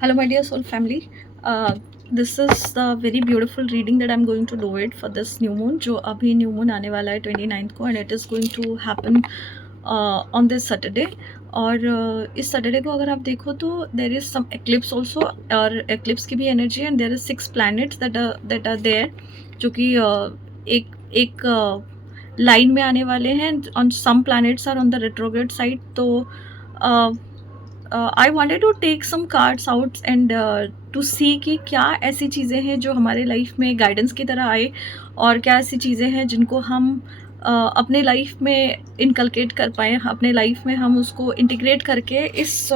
Hello, my dear soul family. This is the very beautiful reading that I'm going to do it for this new moon, जो अभी new moon आने वाला है 29th को, and it is going to happen on this Saturday. और इस Saturday को अगर आप देखो तो there is some eclipse also, और एक्लिप्स की भी energy, and there is 6 planets that are there, जो कि एक एक लाइन में आने वाले हैं. On some planets are on the retrograde side. तो I wanted to take some cards out and to see कि क्या ऐसी चीज़ें हैं जो हमारे लाइफ में गाइडेंस की तरह आए, और क्या ऐसी चीज़ें हैं जिनको हम अपने लाइफ में इनकलकेट कर पाएँ, अपने लाइफ में हम उसको इंटीग्रेट करके इस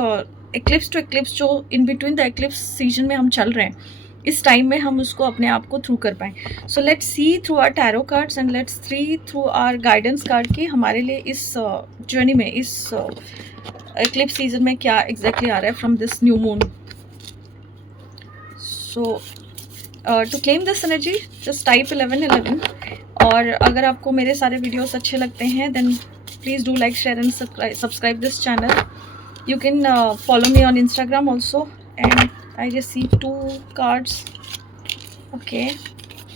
एक्लिप्स टू एक्लिप्स जो in between the eclipse season में हम चल रहे हैं, इस टाइम में हम उसको अपने आप को थ्रू कर पाएँ. So let's see through our tarot cards and let's see through our guidance card की हमारे लिए इस जर्नी में, इस एक्लिप्स सीजन में क्या एग्जैक्टली आ रहा है from this new moon. So to claim this energy just type 1111. और अगर आपको मेरे सारे वीडियोस अच्छे लगते हैं then please do like, share and subscribe this channel. You can follow me on Instagram also, and I received 2 cards. Okay,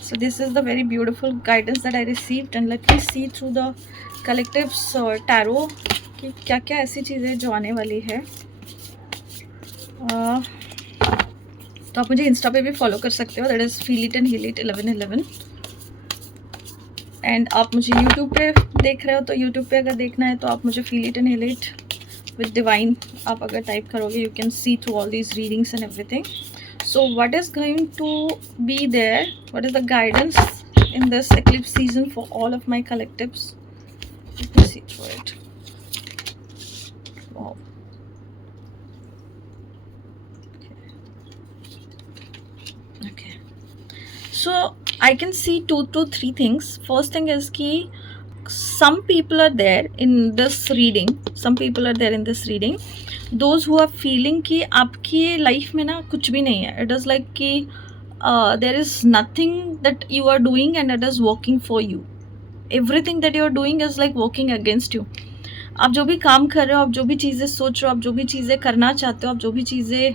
so this is the very beautiful guidance that I received, and let me see through the collectives tarot कि क्या क्या ऐसी चीज़ें जो आने वाली है. तो आप मुझे इंस्टा पे भी फॉलो कर सकते हो, that is feel it and heal it 1111. And आप मुझे यूट्यूब पे देख रहे हो तो यूट्यूब पे अगर देखना है तो आप मुझे feel it and heal it with divine आप अगर टाइप करोगे you can see through all these readings and everything. So what is going to be there, what is the guidance in this eclipse season for all of my collectives? Let me see through it. Wow. Okay, so I can see 2 to 3 things. First thing is कि some people are there in this reading, those who are feeling कि आपकी life में ना कुछ भी नहीं है. It is like कि there is nothing that you are doing and it is working for you. Everything that you are doing is like working against you. आप जो भी काम कर रहे हो, आप जो भी चीज़ें सोच रहे हो, आप जो भी चीज़ें करना चाहते हो, आप जो भी चीज़ें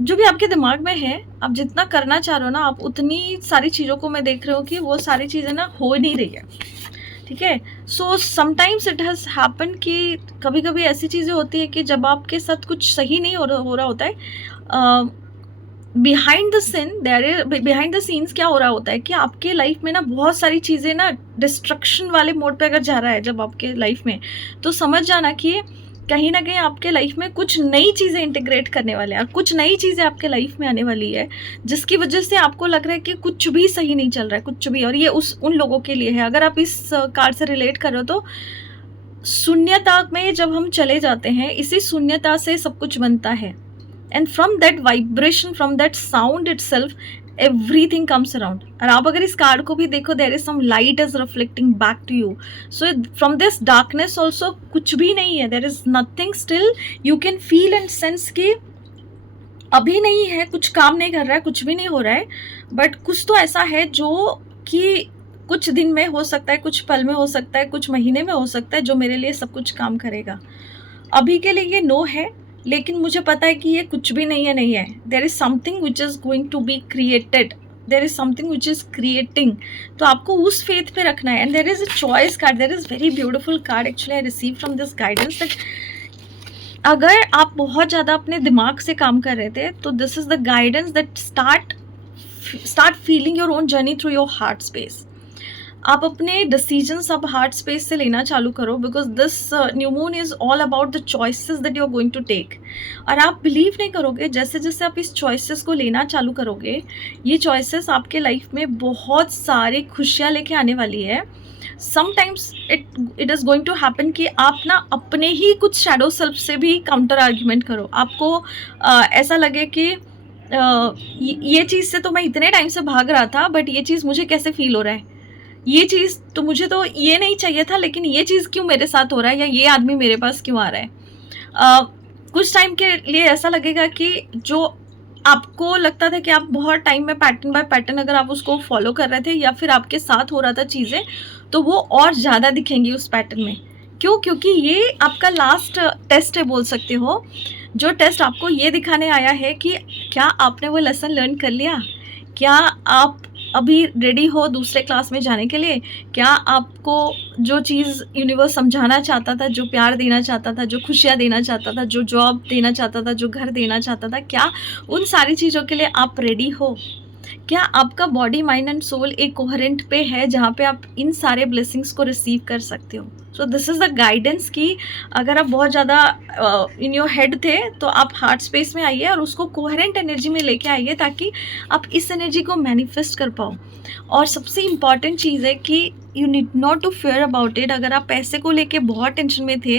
जो भी आपके दिमाग में है, आप जितना करना चाह रहे हो ना, आप उतनी सारी चीज़ों को मैं देख रही हूँ कि वो सारी चीज़ें ना हो नहीं रही है. ठीक है. So sometimes it has happen कि कभी कभी ऐसी चीज़ें होती है कि जब आपके साथ कुछ सही नहीं हो रहा होता है, बिहाइंड द सीन्स क्या हो रहा होता है कि आपके लाइफ में ना बहुत सारी चीज़ें ना डिस्ट्रक्शन वाले मोड पे अगर जा रहा है जब आपके लाइफ में, तो समझ जाना कि कहीं ना कहीं आपके लाइफ में कुछ नई चीज़ें इंटीग्रेट करने वाले हैं, कुछ नई चीज़ें आपके लाइफ में आने वाली है जिसकी वजह से आपको लग रहा है कि कुछ भी सही नहीं चल रहा है, कुछ भी. और ये उन लोगों के लिए है. अगर आप इस कार्ड से रिलेट कर रहे हो तो शून्यता में जब हम चले जाते हैं, इसी शून्यता से सब कुछ बनता है. And from that vibration, from that sound itself everything comes around. और आप अगर इस कार्ड को भी देखो, there is some light is reflecting back to you. So from this darkness also कुछ भी नहीं है, there is nothing. Still you can feel and sense कि अभी नहीं है, कुछ काम नहीं कर रहा है, कुछ भी नहीं हो रहा है, बट कुछ तो ऐसा है जो कि कुछ दिन में हो सकता है, कुछ पल में हो सकता है, कुछ महीने में हो सकता है, जो मेरे लिए सब कुछ काम करेगा. अभी के लिए ये नो है, लेकिन मुझे पता है कि ये कुछ भी नहीं है. There is something which is going to be created, there is something which is creating. तो आपको उस फेथ पे रखना है. And there is a choice card, there is very beautiful card actually I receive from this guidance that अगर आप बहुत ज़्यादा अपने दिमाग से काम कर रहे थे तो this is the guidance that start feeling your own journey through your heart space. आप अपने डिसीजंस अब हार्ट स्पेस से लेना चालू करो, because this new moon is all about the choices that you are going to take. और आप believe नहीं करोगे, जैसे जैसे आप इस चॉइसेस को लेना चालू करोगे, ये चॉइसेस आपके लाइफ में बहुत सारी खुशियाँ लेके आने वाली है. Sometimes it is going to happen कि आप ना अपने ही कुछ शैडो सेल्फ से भी काउंटर आर्ग्यूमेंट करो. आपको ऐसा लगे कि ये चीज़ से तो मैं इतने टाइम से भाग रहा था, बट ये चीज़ मुझे कैसे फील हो रहा है, ये चीज़ तो मुझे तो ये नहीं चाहिए था, लेकिन ये चीज़ क्यों मेरे साथ हो रहा है, या ये आदमी मेरे पास क्यों आ रहा है. कुछ टाइम के लिए ऐसा लगेगा कि जो आपको लगता था कि आप बहुत टाइम में पैटर्न बाय पैटर्न अगर आप उसको फॉलो कर रहे थे या फिर आपके साथ हो रहा था चीज़ें, तो वो और ज़्यादा दिखेंगी उस पैटर्न में क्यों? क्योंकि ये आपका लास्ट टेस्ट है बोल सकते हो, जो टेस्ट आपको ये दिखाने आया है कि क्या आपने वो लेसन लर्न कर लिया? क्या आप अभी रेडी हो दूसरे क्लास में जाने के लिए? क्या आपको जो चीज़ यूनिवर्स समझाना चाहता था, जो प्यार देना चाहता था, जो खुशियाँ देना चाहता था, जो जॉब देना चाहता था, जो घर देना चाहता था, क्या उन सारी चीज़ों के लिए आप रेडी हो? क्या आपका बॉडी, माइंड एंड सोल एक कोहेरेंट पे है जहाँ पे आप इन सारे ब्लेसिंग्स को रिसीव कर सकते हो? So this is the guidance कि अगर आप बहुत ज़्यादा इन योर हेड थे तो आप हार्ट स्पेस में आइए और उसको कोहेरेंट एनर्जी में लेके आइए ताकि आप इस एनर्जी को मैनिफेस्ट कर पाओ। और सबसे इम्पॉर्टेंट चीज़ है कि you need not to fear about it. अगर आप पैसे को लेके बहुत टेंशन में थे,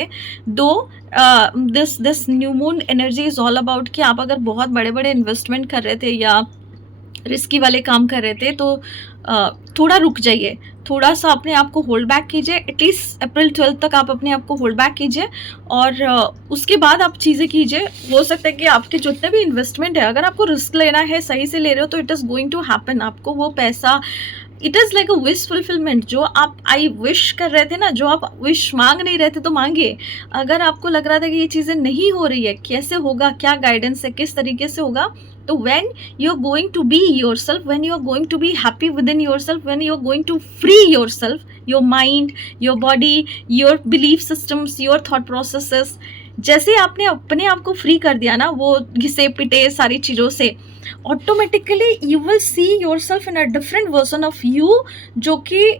दो this new moon energy is all about कि आप अगर बहुत बड़े बड़े इन्वेस्टमेंट कर रहे थे या रिस्की वाले काम कर रहे थे तो थोड़ा रुक जाइए, थोड़ा सा अपने आप को होल्ड बैक कीजिए। एटलीस्ट अप्रैल 12 तक आप अपने आप को होल्ड बैक कीजिए और उसके बाद आप चीज़ें कीजिए। हो सकता है कि आपके जितने भी इन्वेस्टमेंट है, अगर आपको रिस्क लेना है, सही से ले रहे हो तो it is going to happen. आपको वो पैसा, it is like a wish fulfilment. जो आप आई विश कर रहे थे ना, जो आप विश मांग नहीं रहे थे तो मांगिए। अगर आपको लग रहा था कि ये चीज़ें नहीं हो रही है, कैसे होगा, क्या गाइडेंस है, किस तरीके से होगा, तो when you're going to be yourself, when you're going to be happy within yourself, when you're going to free yourself, your mind, your body, your belief systems, your thought processes, जैसे आपने अपने आप को फ्री कर दिया ना वो घिसे पिटे सारी चीज़ों से, automatically you will see your self in a different version of you, जो कि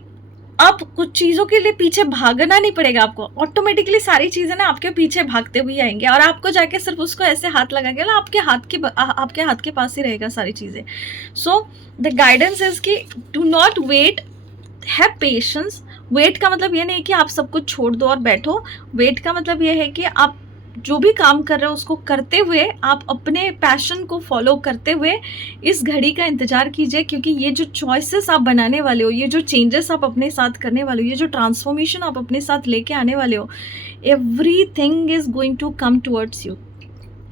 अब कुछ चीज़ों के लिए पीछे भागना नहीं पड़ेगा आपको। ऑटोमेटिकली सारी चीज़ें ना आपके पीछे भागते हुए आएंगे और आपको जाके सिर्फ उसको ऐसे हाथ लगा के ना आपके हाथ के पास ही रहेगा सारी चीज़ें। सो द गाइडेंस इज कि do not wait, have patience. Wait का मतलब ये नहीं कि आप सब कुछ छोड़ दो और बैठो। वेट का मतलब ये है कि आप जो भी काम कर रहे हो उसको करते हुए, आप अपने पैशन को फॉलो करते हुए इस घड़ी का इंतज़ार कीजिए, क्योंकि ये जो चॉइसेस आप बनाने वाले हो, ये जो चेंजेस आप अपने साथ करने वाले हो, ये जो ट्रांसफॉर्मेशन आप अपने साथ लेके आने वाले हो, everything is going to come towards you.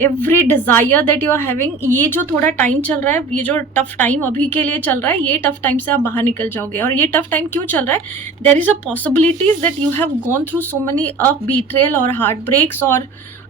Every desire that you are having, ये जो थोड़ा टाइम चल रहा है, ये जो टफ टाइम अभी के लिए चल रहा है, ये टफ टाइम से आप बाहर निकल जाओगे। और ये टफ टाइम क्यों चल रहा है? There is a possibilities that you have gone through so many of betrayal और हार्ट ब्रेक्स और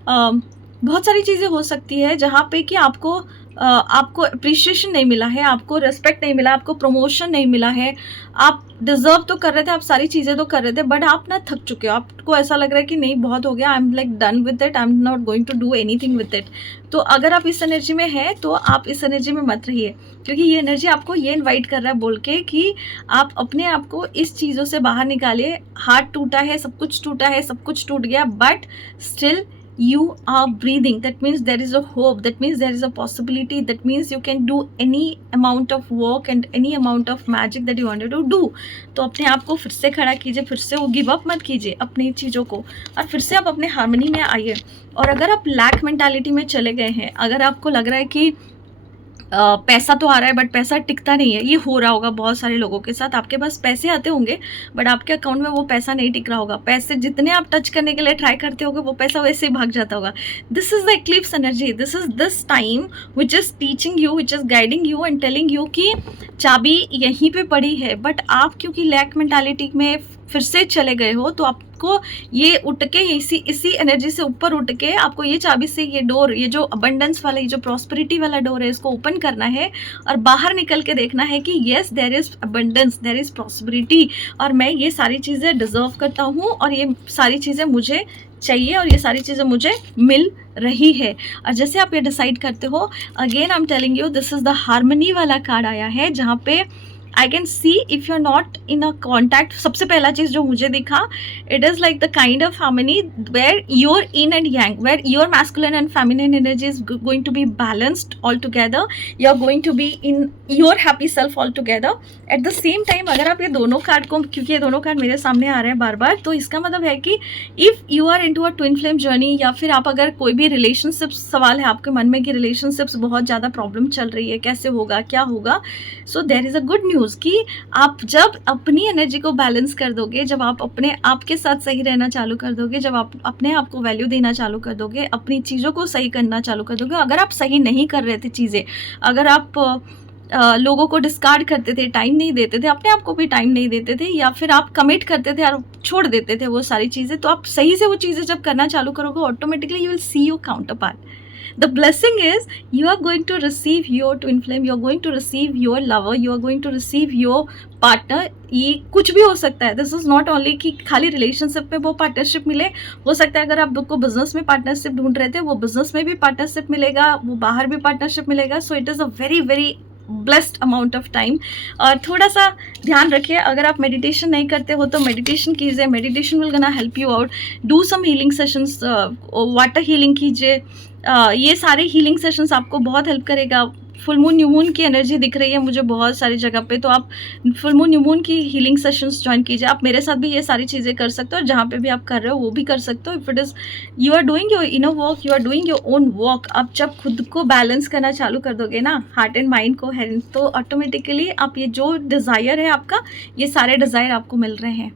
बहुत सारी चीज़ें हो सकती है जहाँ पे कि आपको अप्रिशिएशन नहीं मिला है, आपको रिस्पेक्ट नहीं मिला, आपको प्रमोशन नहीं मिला है। आप डिज़र्व तो कर रहे थे, आप सारी चीज़ें तो कर रहे थे, बट आप ना थक चुके हो। आपको ऐसा लग रहा है कि नहीं बहुत हो गया, I am like done with it, I am not going to do anything with it. तो अगर आप इस एनर्जी में हैं तो आप इस एनर्जी में मत रहिए, क्योंकि ये एनर्जी आपको ये इन्वाइट कर रहा है बोल के कि आप अपने आप को इस चीज़ों से बाहर निकालिए। हार्ट टूटा है, सब कुछ टूटा है, सब कुछ टूट गया, but still you are breathing. That means there is a hope, that means there is a possibility, that means you can do any amount of work and any amount of magic that you wanted to do. तो अपने आप को फिर से खड़ा कीजिए, फिर से वो गिव अप मत कीजिए अपनी चीज़ों को, और फिर से आप अपने हार्मनी में आइए। और अगर आप लैक मेंटालिटी में चले गए हैं, अगर आपको लग रहा है कि पैसा तो आ रहा है बट पैसा टिकता नहीं है, ये हो रहा होगा बहुत सारे लोगों के साथ। आपके पास पैसे आते होंगे बट आपके अकाउंट में वो पैसा नहीं टिक रहा होगा। पैसे जितने आप टच करने के लिए ट्राई करते होगे वो पैसा वैसे ही भाग जाता होगा। This is the Eclipse energy, this is this time which is teaching you, which is guiding you and telling you कि चाबी यहीं पे पड़ी है। बट आप क्योंकि लैक मेंटालिटी में फिर से चले गए हो, तो आपको ये उठ के इसी एनर्जी से ऊपर उठ के आपको ये चाबी से ये डोर, ये जो अबंडेंस वाला, ये जो प्रॉस्पेरिटी वाला डोर है, इसको ओपन करना है और बाहर निकल के देखना है कि yes there is abundance, there is prosperity, और मैं ये सारी चीज़ें डिज़र्व करता हूँ और ये सारी चीज़ें मुझे चाहिए और ये सारी चीज़ें मुझे मिल रही है। और जैसे आप ये डिसाइड करते हो, again I am telling you, this is the harmony वाला कार्ड आया है, जहाँ पे I can see if you are not in a contact. सबसे पहला चीज़ जो मुझे दिखा, it is like the kind of harmony where your yin and yang, where your masculine and feminine energy is going to be balanced all together, you are going to be in your happy self all together. At the same time अगर आप ये दोनों card को, क्योंकि ये दोनों card मेरे सामने आ रहे हैं बार बार, तो इसका मतलब है कि if you are into a twin flame journey, या फिर आप अगर कोई भी रिलेशनशिप सवाल है आपके मन में कि रिलेशनशिप्स बहुत ज़्यादा प्रॉब्लम चल रही है, कैसे होगा, क्या होगा, so there is a good news कि आप जब अपनी एनर्जी को बैलेंस कर दोगे, जब आप अपने आप के साथ सही रहना चालू कर दोगे, जब आप अपने आप को वैल्यू देना चालू कर दोगे, अपनी चीज़ों को सही करना चालू कर दोगे। अगर आप सही नहीं कर रहे थे चीज़ें, अगर आप लोगों को डिस्कार्ड करते थे, टाइम नहीं देते थे, अपने आप को भी टाइम नहीं देते थे, या फिर आप कमिट करते थे और छोड़ देते थे वो सारी चीज़ें। तो आप सही से वो चीज़ें जब करना चालू करोगे, automatically you will see your counter part. The blessing is you are going to receive your twin flame, you are going to receive your lover, you are going to receive your partner। ये कुछ भी हो सकता है, this is not only कि खाली relationship में वो पार्टनरशिप मिले। हो सकता है अगर आप को बिजनेस में पार्टनरशिप ढूंढ रहे थे, वो बिजनेस में भी पार्टनरशिप मिलेगा, वो बाहर भी पार्टनरशिप मिलेगा। So it is a very very blessed amount of time. और थोड़ा सा ध्यान रखिए, अगर आप मेडिटेशन नहीं करते हो तो मेडिटेशन कीजिए, meditation will gonna help you out. Do some healing sessions, water healing कीजिए। ये सारे हीलिंग सेशंस आपको बहुत हेल्प करेगा। फुल मून न्यू मून की एनर्जी दिख रही है मुझे बहुत सारी जगह पे, तो आप फुल मून न्यू मून की हीलिंग सेशंस ज्वाइन कीजिए। आप मेरे साथ भी ये सारी चीज़ें कर सकते हो, और जहाँ पे भी आप कर रहे हो वो भी कर सकते हो। If it is you are doing your inner work, you are doing your own work. आप जब खुद को बैलेंस करना चालू कर दोगे ना, हार्ट एंड माइंड को है, तो ऑटोमेटिकली आप ये जो डिज़ायर है आपका, ये सारे डिज़ायर आपको मिल रहे हैं।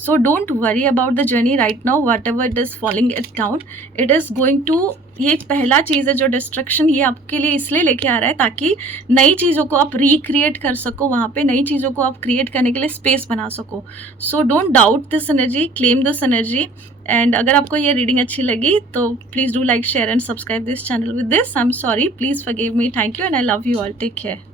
So don't worry about the journey right now, whatever it is falling it down, it is going to, ये एक पहला चीज़ है जो डिस्ट्रक्शन ये आपके लिए इसलिए लेके आ रहा है ताकि नई चीज़ों को आप रिक्रिएट कर सको, वहाँ पे नई चीज़ों को आप क्रिएट करने के लिए स्पेस बना सको। So don't doubt this energy, claim this energy. And अगर आपको ये रीडिंग अच्छी लगी तो please do like, share and subscribe this channel. With this I am sorry, please forgive me, thank you and I love you all, take care.